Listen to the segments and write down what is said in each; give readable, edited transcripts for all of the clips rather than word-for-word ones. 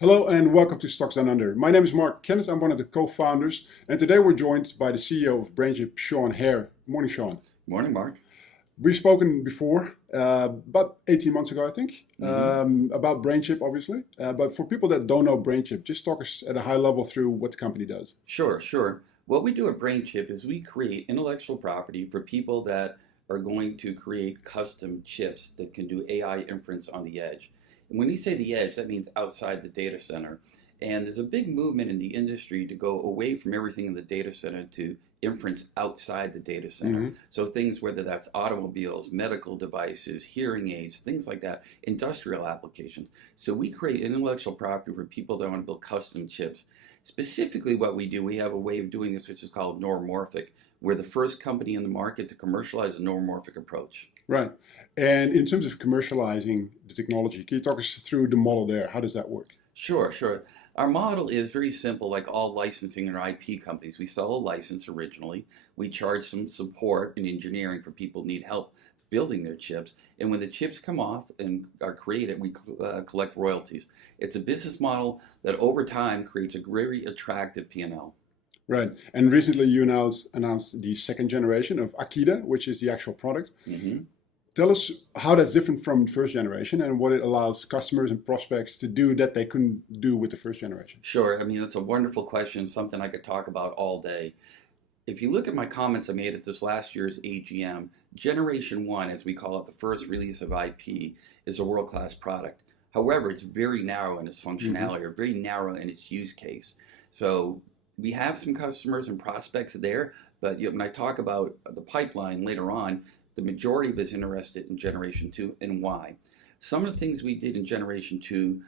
Hello and welcome to Stocks Down Under. My name is Mark Kenneth. I'm one of the co-founders, and today we're joined by the CEO of BrainChip, Sean Hare. Morning, Sean. Morning, Mark. We've spoken before, about 18 months ago, I think, hmm about BrainChip, obviously. But for people that don't know BrainChip, just talk us at a high level through what the company does. Sure. What we do at BrainChip is we create intellectual property for people that are going to create custom chips that can do AI inference on the edge. And when we say the edge, that means outside the data center. And there's a big movement in the industry to go away from everything in the data center to inference outside the data center. hmm So things, whether that's automobiles, medical devices, hearing aids, things like that, industrial applications. So we create intellectual property for people that want to build custom chips. Specifically, what we do, we have a way of doing this which is called neuromorphic. We're the first company in the market to commercialize a neuromorphic approach. Right. And in terms of commercializing the technology, can you talk us through the model there? How does that work? Sure. Our model is very simple, like all licensing or IP companies. We sell a license originally. We charge some support and engineering for people who need help building their chips. And when the chips come off and are created, we collect royalties. It's a business model that over time creates a very attractive P&L. Right. And recently you announced the second generation of Akida, which is the actual product. hmm Tell us how that's different from the first generation and what it allows customers and prospects to do that they couldn't do with the first generation. Sure. I mean, that's a wonderful question, something I could talk about all day. If you look at my comments I made at this last year's AGM, Generation 1, as we call it, the first release of IP, is a world-class product. However, it's very narrow in its hmm functionality or very narrow in its use case. So we have some customers and prospects there, but when I talk about the pipeline later on, the majority of us interested in Generation 2 and why. Some of the things we did in Generation 2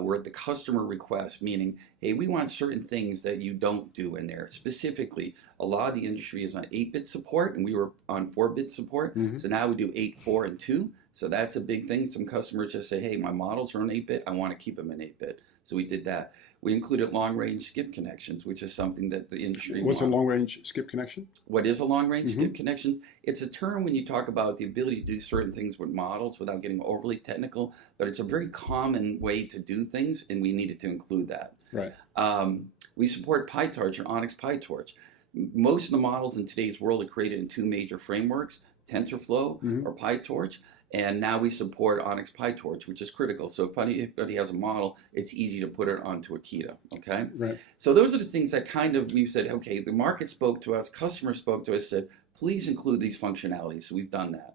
were at the customer request, meaning, hey, we want certain things that you don't do in there. Specifically, a lot of the industry is on 8-bit support, and we were on 4-bit support. hmm So now we do 8, 4, and 2. So that's a big thing. Some customers just say, hey, my models are on 8-bit. I want to keep them in 8-bit. So we did that. We included long-range skip connections, which is something that the industry What's a wants. long range skip connection? What is a long-range skip hmm connection? It's a term when you talk about the ability to do certain things with models without getting overly technical, but it's a very common way to do things, and we needed to include that. Right. We support PyTorch or Onyx PyTorch. Most of the models in today's world are created in two major frameworks, TensorFlow hmm or PyTorch, and now we support Onyx PyTorch, which is critical. So if anybody has a model, it's easy to put it onto Akida, okay? Right. So those are the things that kind of we've said, okay, the market spoke to us, customers spoke to us, said, please include these functionalities. So we've done that.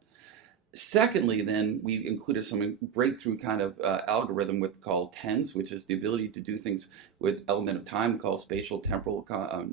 Secondly, then we included some breakthrough kind of algorithm with called TENS, which is the ability to do things with element of time called spatial temporal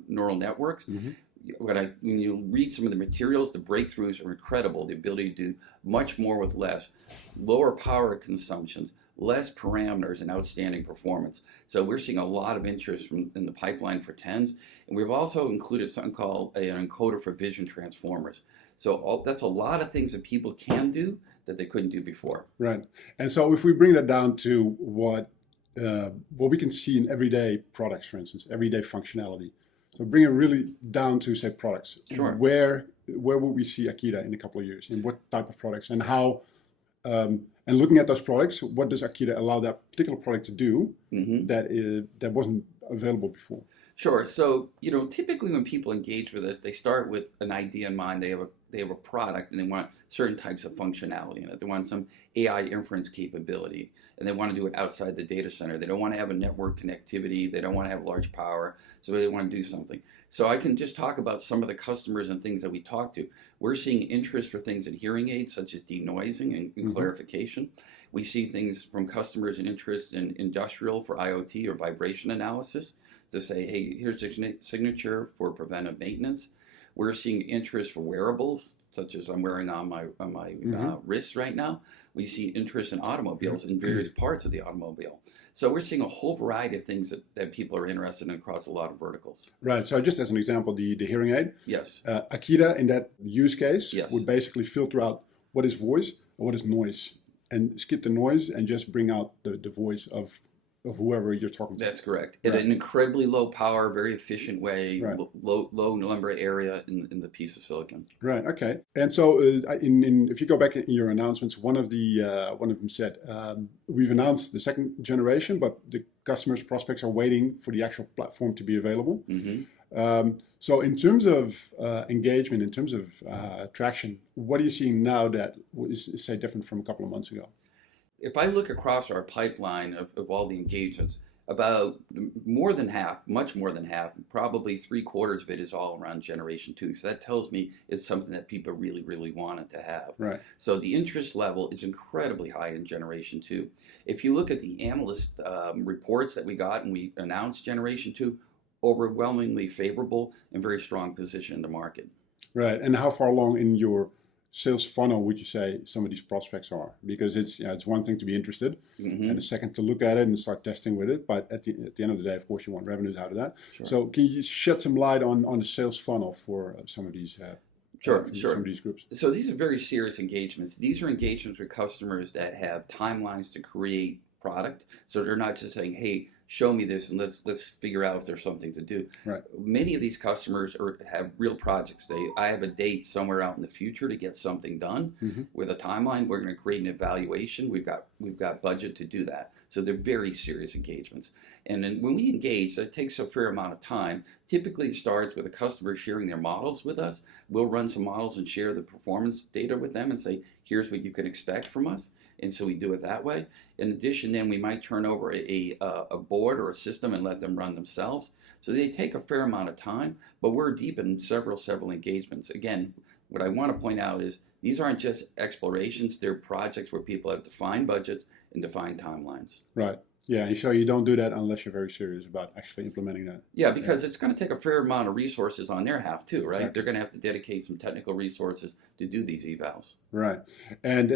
neural networks. hmm When you read some of the materials, the breakthroughs are incredible. The ability to do much more with less, lower power consumptions, less parameters, and outstanding performance. So we're seeing a lot of interest in the pipeline for TENS, and we've also included something called an encoder for vision transformers. So that's a lot of things that people can do that they couldn't do before. Right. And so if we bring that down to what we can see in everyday products, for instance, everyday functionality. So bring it really down to say products. Sure. Where would we see Akida in a couple of years? In what type of products and how? And looking at those products, what does Akida allow that particular product to do hmm that wasn't available before? Sure. So, typically when people engage with us, they start with an idea in mind. They have a product and they want certain types of functionality in it. They want some AI inference capability, and they want to do it outside the data center. They don't want to have a network connectivity. They don't want to have large power. So they want to do something. So I can just talk about some of the customers and things that we talk to. We're seeing interest for things in hearing aids, such as denoising and hmm clarification. We see things from customers and interest in industrial for IoT or vibration analysis to say, hey, here's the signature for preventive maintenance. We're seeing interest for wearables, such as I'm wearing on my hmm wrist right now. We see interest in automobiles in various parts of the automobile. So we're seeing a whole variety of things that people are interested in across a lot of verticals. Right. So just as an example, the hearing aid, Yes, Akida in that use case yes. would basically filter out what is voice and what is noise, and skip the noise and just bring out the voice of of whoever you're talking to. That's correct. In Right. an incredibly low power, very efficient way, Right. low number area in the piece of silicon. Right. Okay. And so, in if you go back in your announcements, one of them said, "We've announced the second generation, but the customers prospects are waiting for the actual platform to be available." Hmm. So, in terms of engagement, in terms of traction, what are you seeing now that is say different from a couple of months ago? If I look across our pipeline of all the engagements, about more than half, much more than half, probably three-quarters of it is all around Generation 2. So that tells me it's something that people really, really wanted to have. Right. So the interest level is incredibly high in Generation 2. If you look at the analyst reports that we got and we announced Generation 2, overwhelmingly favorable and very strong position in the market. Right. And how far along in your sales funnel would you say some of these prospects are? Because it's one thing to be interested, Hmm. and a second to look at it and start testing with it. But at the end of the day, of course, you want revenues out of that. Sure. So can you shed some light on the sales funnel for some of these Sure, some sure. of these groups? So these are very serious engagements. These are engagements with customers that have timelines to create product. So they're not just saying, "Hey, show me this and let's figure out if there's something to do." Right. Many of these customers have real projects. I have a date somewhere out in the future to get something done Hmm. with a timeline. We're going to create an evaluation. We've got budget to do that. So they're very serious engagements. And then when we engage, that takes a fair amount of time. Typically, it starts with a customer sharing their models with us. We'll run some models and share the performance data with them and say, "Here's what you could expect from us." And so we do it that way. In addition, then we might turn over a board or a system and let them run themselves. So they take a fair amount of time, but we're deep in several engagements. Again, what I want to point out is these aren't just explorations, they're projects where people have defined budgets and defined timelines. Right. Yeah. And so you don't do that unless you're very serious about actually implementing that. Yeah, because it's going to take a fair amount of resources on their half too, right? Right. They're going to have to dedicate some technical resources to do these evals. Right. And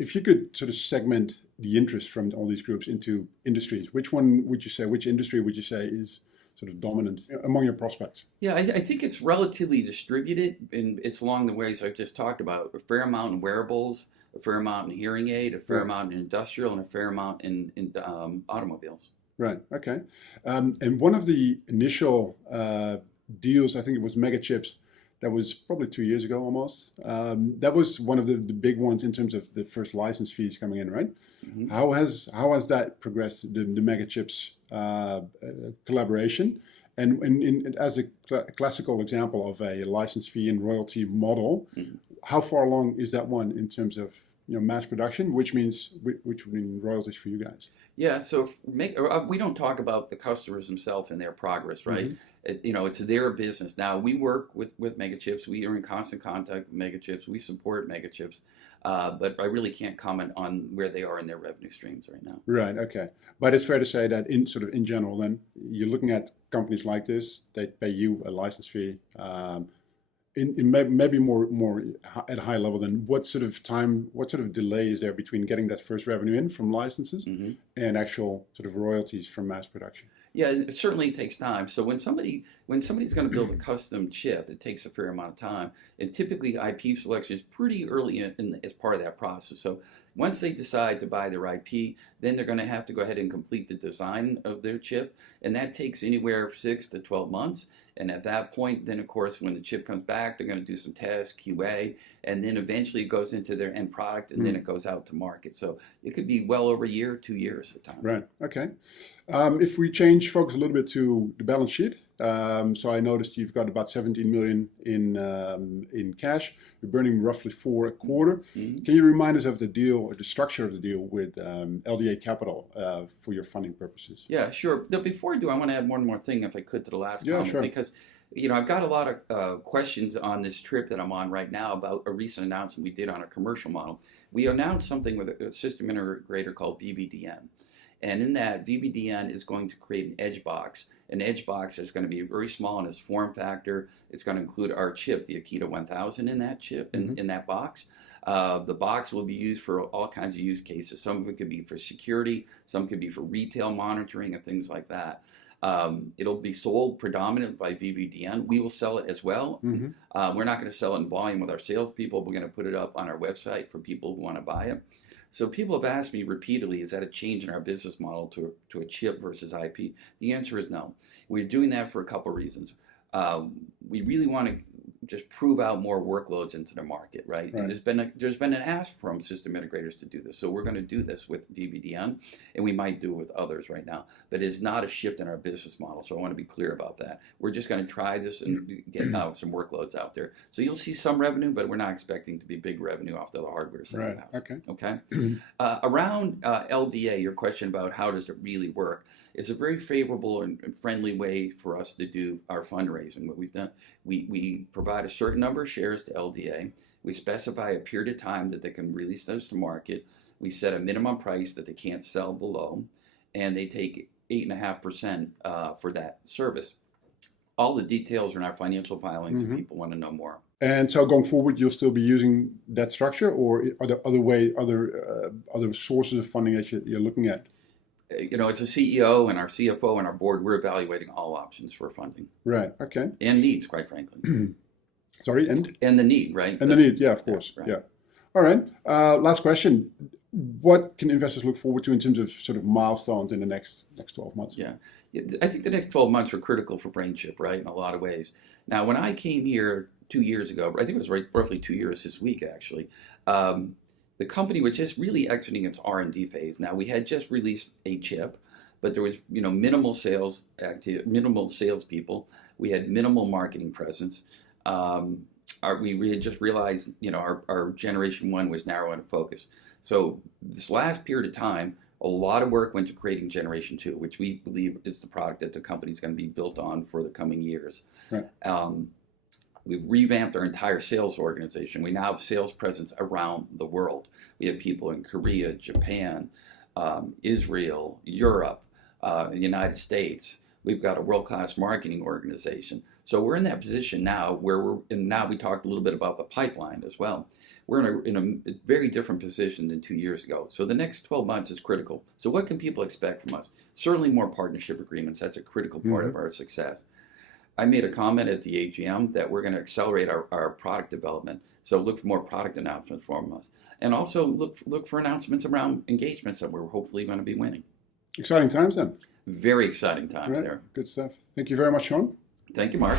if you could sort of segment the interest from all these groups into industries, which industry would you say is sort of dominant among your prospects? Yeah, I think it's relatively distributed, and it's along the ways I've just talked about. A fair amount in wearables, a fair amount in hearing aid, a fair Right. amount in industrial, and a fair amount in automobiles. Right. Okay. And one of the initial deals, I think it was Mega Chips, that was probably 2 years ago almost. That was one of the big ones in terms of the first license fees coming in, right? Mhm. How has that progressed, the Mega Chips collaboration? And as a classical example of a license fee and royalty model, Mhm. how far along is that one in terms of mass production, which would mean royalties for you guys? Yeah, so we don't talk about the customers themselves and their progress, right? It's their business. Now, we work with MegaChips. We are in constant contact with MegaChips. We support MegaChips. But I really can't comment on where they are in their revenue streams right now. Right. Okay. But it's fair to say that in general, then you're looking at companies like this. They pay you a license fee. Maybe more at a high level. Then what sort of delay is there between getting that first revenue in from licenses Hmm. and actual sort of royalties from mass production? Yeah, it certainly takes time. So when somebody's going to build a custom chip, it takes a fair amount of time. And typically, IP selection is pretty early as part of that process. So once they decide to buy their IP, then they're going to have to go ahead and complete the design of their chip, and that takes anywhere 6 to 12 months. And at that point, then of course, when the chip comes back, they're going to do some tests, QA, and then eventually it goes into their end product, and then it goes out to market. So it could be well over a year, 2 years at times. Right. Okay. If we change focus a little bit to the balance sheet, so I noticed you've got about 17 million in cash. You're burning roughly 4 a quarter. Mhm. Can you remind us of the deal or the structure of the deal with LDA Capital for your funding purposes? Yeah, sure. Though before I do, I want to add one more thing, if I could, to the last Yeah, comment, sure. because I've got a lot of questions on this trip that I'm on right now about a recent announcement we did on a commercial model. We announced something with a system integrator called VVDN. And in that, VVDN is going to create an edge box. An edge box is going to be very small in its form factor. It's going to include our chip, the Akita 1000, in that chip, in that box. The box will be used for all kinds of use cases. Some of it could be for security, some could be for retail monitoring and things like that. It'll be sold predominantly by VVDN. We will sell it as well. Mhm. We're not going to sell it in volume with our salespeople. We're going to put it up on our website for people who want to buy it. So people have asked me repeatedly, is that a change in our business model to a chip versus IP? The answer is no. We're doing that for a couple of reasons. We really want to just prove out more workloads into the market, right? And there's been an ask from system integrators to do this. So we're going to do this with VVDN, and we might do it with others right now. But it's not a shift in our business model. So I want to be clear about that. We're just going to try this and get some workloads out there. So you'll see some revenue, but we're not expecting to be big revenue off the hardware side of the house. Okay. Around LDA, your question about how does it really work, is a very favorable and friendly way for us to do our fundraising. What we've done, we provide a certain number of shares to LDA. We specify a period of time that they can release those to market. We set a minimum price that they can't sell below, and they take 8.5% for that service. All the details are in our financial filings if people want to know more. And so going forward, you'll still be using that structure, or are there other sources of funding that you're looking at? As a CEO and our CFO and our board, we're evaluating all options for funding. Right. Okay. And needs, quite frankly. Sorry, and the need, right? And the need, yeah, of course. Right. Yeah. All right. Last question. What can investors look forward to in terms of sort of milestones in the next 12 months? Yeah. I think the next 12 months are critical for BrainChip, right, in a lot of ways. Now, when I came here 2 years ago, I think it was roughly 2 years this week, actually, the company was just really exiting its R&D phase. Now, we had just released a chip, but there was minimal salespeople. We had minimal marketing presence. We had just realized our generation 1 was narrow in focus. So this last period of time, a lot of work went to creating generation 2, which we believe is the product that the company is going to be built on for the coming years. Right. We've revamped our entire sales organization. We now have sales presence around the world. We have people in Korea, Japan, Israel, Europe, the United States. We've got a world-class marketing organization. So we're in that position now where now we talked a little bit about the pipeline as well. We're in a very different position than 2 years ago. So the next 12 months is critical. So what can people expect from us? Certainly more partnership agreements. That's a critical part of our success. I made a comment at the AGM that we're going to accelerate our product development. So look for more product announcements from us. And also look for announcements around engagements that we're hopefully going to be winning. Exciting times then. Very exciting times there. Good stuff. Thank you very much, Sean. Thank you, Mark.